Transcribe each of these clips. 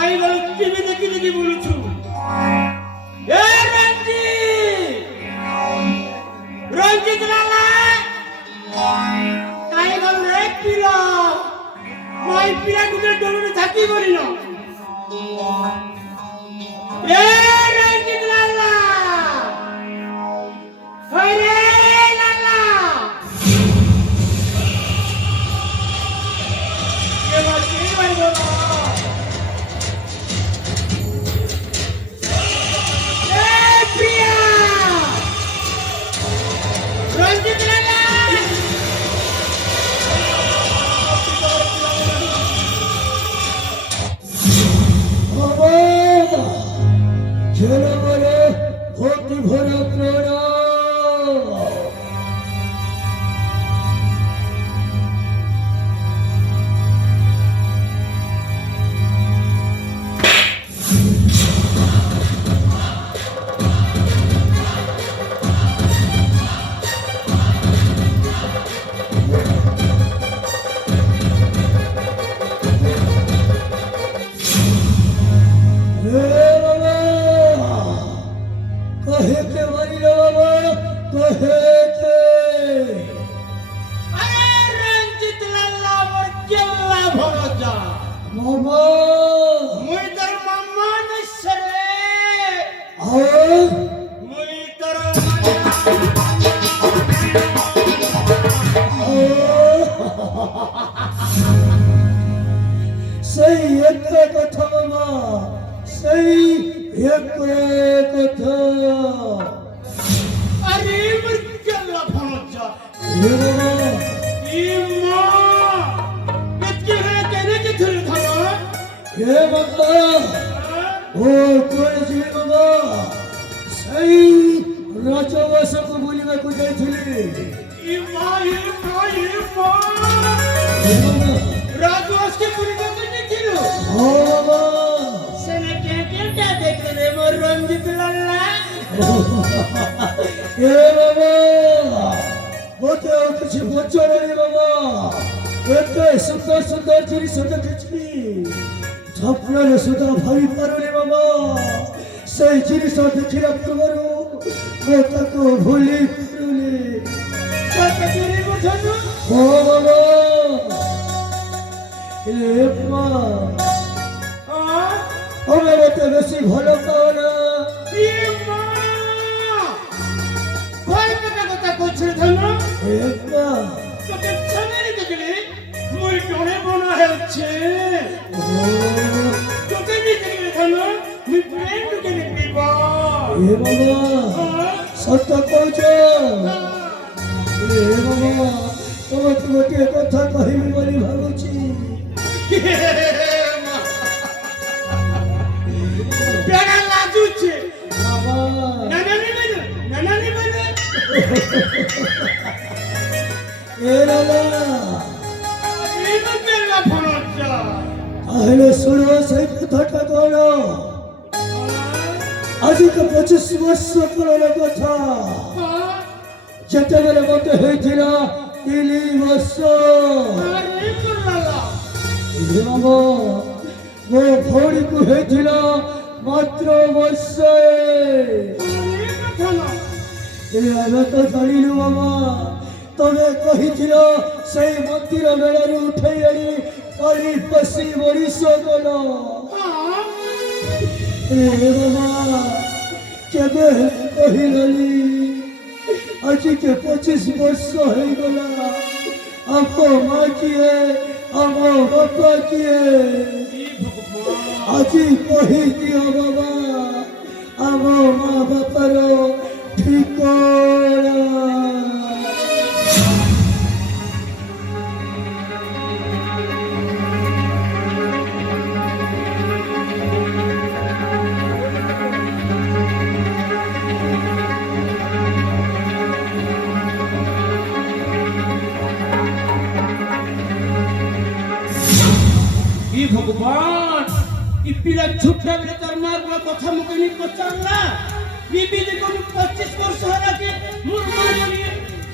তাই বলে টিভি দেখি দেখি বলছু এ রঞ্জিত লালা তাই গল রে পিলা মই পিলা গুলো ডলরে থাকি করি না এ রঞ্জিত লালা হই রে লালা কে বাকি ভাই বলো सुंदर सुंदर जिनिस देखी स्वप्न सुधा भाई पारे बाबा से जिनिस देखा पूर्वर मुझे भूली मत बेसि भल पाओना सत्य कौच तुम गोटे कथा कह भावुची शुण से कथा कौन आज तो 25 वर्ष पुराना कथा जिते बेले मत होता 3 वर्ष मो भौणी को होता मात्र वर्ष तो जाणु मामा तमें कही से मंदिर मेड़ उठे आनी पशी मरीष गल कहली आज के 25 वर्ष हो गला आम माँ किए आम बापा किए आज कही दियो बाबा आम माँ बापार ठिकाना भगवान पिला छुट्टा बेले तार मार बा कथा मुके नि पचारला बीबी देखो 25 वर्ष हला के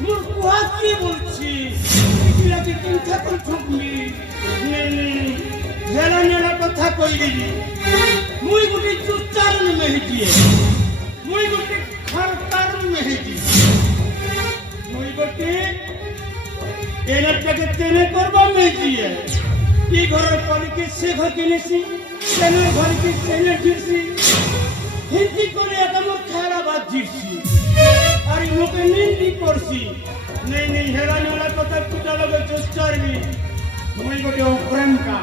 मुर कुआ की बोलছি पिला के चिंता कर छुकली नेला नेला कथा কই দিলি মেহেজিয়ে মুই গোটে খারতার মেহেজি মুই গোটে এনাটাকে তেনে করবা মেহেজিয়ে ই ঘরের কলিকে সে ঘর কিনেছি তেনে ঘরকে তেনে জিরছি হিন্দি করে একামর খেলা বাদ জিরছি আর ই মুখে নিন্দি করছি নেই নেই হেরানি ওলা কথা কুটা লগে চুস্টারবি মুই গোটে প্রেমকা